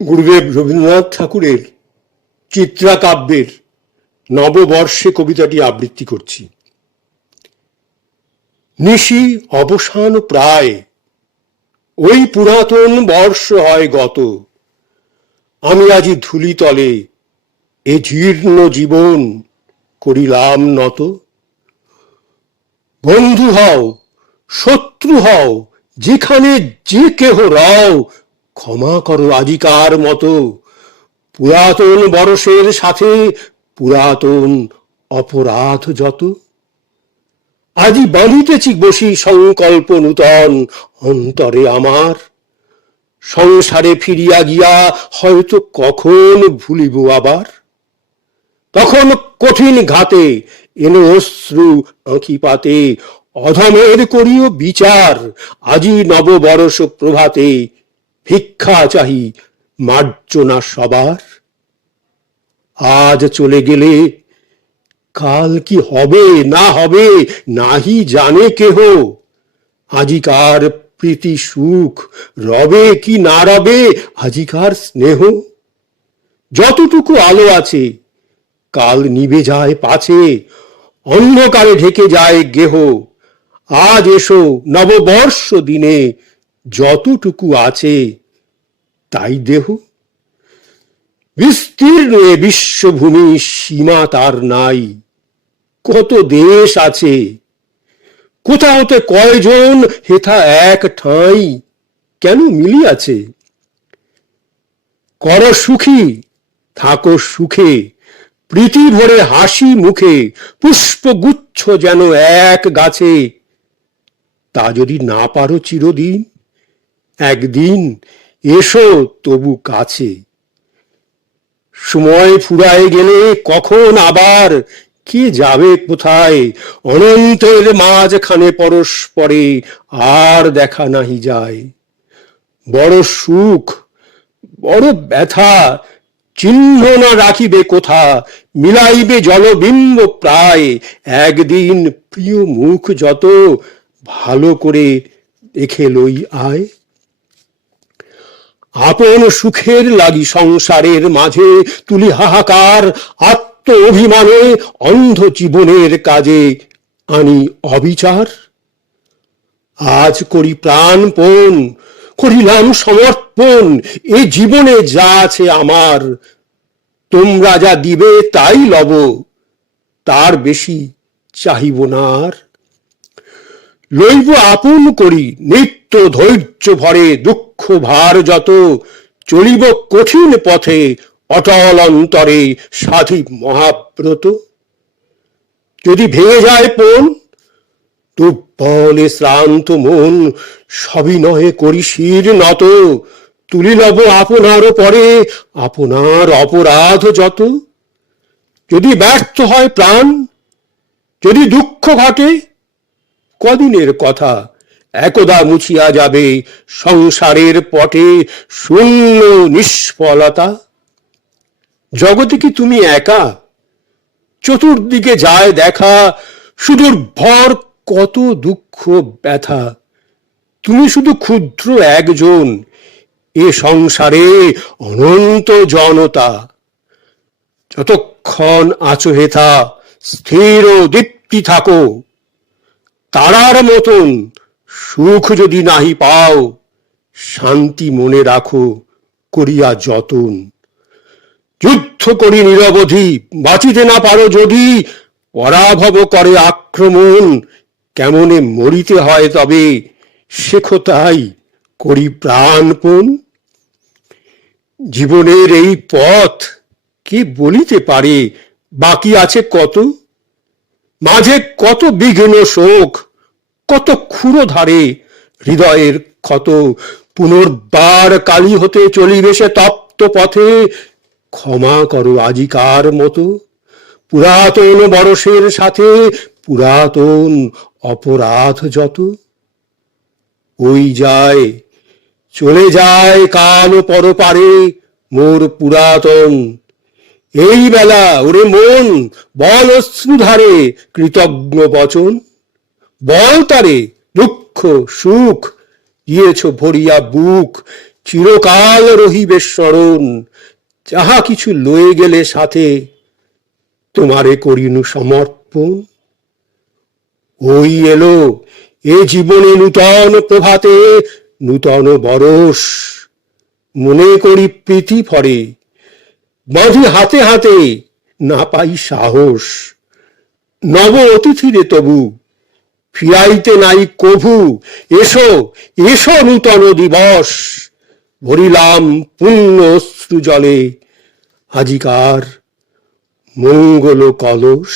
গুরুদেব রবীন্দ্রনাথ ঠাকুরের চিত্রাকাব্যের নববর্ষে কবিতাটি আবৃত্তি করছি। নিশি অবসান প্রায়, ওই পুরাতন বর্ষ হয় গত। আমি আজি ধূলিতলে এ জীর্ণ জীবন করিলাম নত। বন্ধু হও, শত্রু হও, যেখানে যে কেহ রও, ক্ষমা করো আজিকার মতো। পুরাতন বরষের সাথে পুরাতন অপরাধ যত। আজি বাঁধিতেছি বসি সংকল্প নূতন অন্তরে আমার। সংসারে ফিরিয়া গিয়া হয়তো কখন ভুলিব আবার। তখন কঠিন ঘাতে এনে অশ্রু আঁখি পাতে, অধমের করিও বিচার। আজি নববর্ষ প্রভাতে ভিক্ষা চাহি মার্জনা সবার। আজ চলে গেলে কাল কি হবে না হবে নাহি জানে কেহ। আজিকার প্রীতি সুখ রবে কি না রবে আজিকার স্নেহ। যতটুকু আলো আছে কাল নিভে যায় পাছে, অন্ধকারে ঢেকে যায় গেহ। আজ এসো নববর্ষ দিনে যতটুকু আছে তাই দেহ। বিস্তীর্ণ এ বিশ্বভূমি সীমা তার নাই। কত দেশ আছে, কোথা হতে কয়জন হেথা এক ঠাঁই কেন মিলিয়াছে। কর সুখী থাকো সুখে, প্রীতি ভরে হাসি মুখে, পুষ্পগুচ্ছ যেন এক গাছে। তা যদি না পারো চিরদিন, একদিন এসো তবু কাছে। সময় ফুরায় গেলে কখন আবার কে যাবে কোথায়, অনন্তের মাঝখানে পরস্পরে আর দেখা নাহি যায়। বড় সুখ বড় ব্যথা চিহ্ন না রাখিবে কোথা, মিলাইবে জলবিম্ব প্রায়। একদিন প্রিয় মুখ যত ভালো করে দেখে লই আয়। আপন সুখের লাগি সংসারের মাঝে তুলি হাহাকার, আত্ম অভিমানে অন্ধ জীবনের কাজে আনি অবিচার। আজ করি প্রাণপণ, করিলাম সমর্পণ, এ জীবনে যা আছে আমার। তোমরা যা দিবে তাই লব, তার বেশি চাহিব না আর। লইব আপন করি নিত্য ধৈর্য ভরে, দুঃখ ভার যত চলিব কঠিন পথে, অটল অন্তরে সাধি মহাব্রত। যদি ভেঙে যায় পণ, দুর্বলে শ্রান্ত মন সবিনয়ে করি শির নত। তুলি লব আপনার পরে আপনার অপরাধ যত। যদি ব্যর্থ হয় প্রাণ, যদি দুঃখ ঘটে, কদিনের কথা একদা মুছিয়া যাবে সংসারের পটে শূন্য নিষ্ফলতা। জগতে কি তুমি একা, চতুর্দিকে যায় দেখা, সুদূর ভর কত দুঃখ ব্যথা। তুমি শুধু ক্ষুদ্র একজন, এ সংসারে অনন্ত জনতা। যতক্ষণ আছো হেথা স্থির ও দীপ্তি থাকো, তারার মতন সুখ যদি নাহি পাও, শান্তি মনে রাখো করিয়া যতন। যুদ্ধ করি নিরবধি, বাঁচিতে না পারো যদি, পরাভব করে আক্রমণ। কেমনে মরিতে হয় তবে শেখো তাই করি প্রাণপণ। জীবনের এই পথ কে বলিতে পারে বাকি আছে কত। মাঝে কত বিঘ্ন শোক, কত ক্ষুরধারে হৃদয়ের ক্ষত। পুনর্বার কালী হতে চলিবে সে তপ্ত পথে, ক্ষমা করো আজিকার মতো। পুরাতন বরষের সাথে পুরাতন অপরাধ যত। ওই যায় চলে যায় কাল পরপারে মোর পুরাতন। এই বেলা ওরে মন বল অশ্রুধারে কৃতজ্ঞ বচন। বল তারে দুঃখ সুখ দিয়েছ ভরিয়া বুক, চিরকাল রহিবে স্মরণ, যাহা কিছু লয়ে গেলে সাথে, তোমারে করিনু সমর্পণ। ওই এলো এ জীবনে নূতন প্রভাতে, নূতন বরস, মনে করি প্রীতি ভরে, বাঁধি হাতে হাতে, না পাই সাহস। নব অতিথিরে তবু ফিরাইতে নাই কভু, এসো এসো নূতন দিবস, ভরিলাম পুণ্য অশ্রু জলে আজিকার মঙ্গল কলস।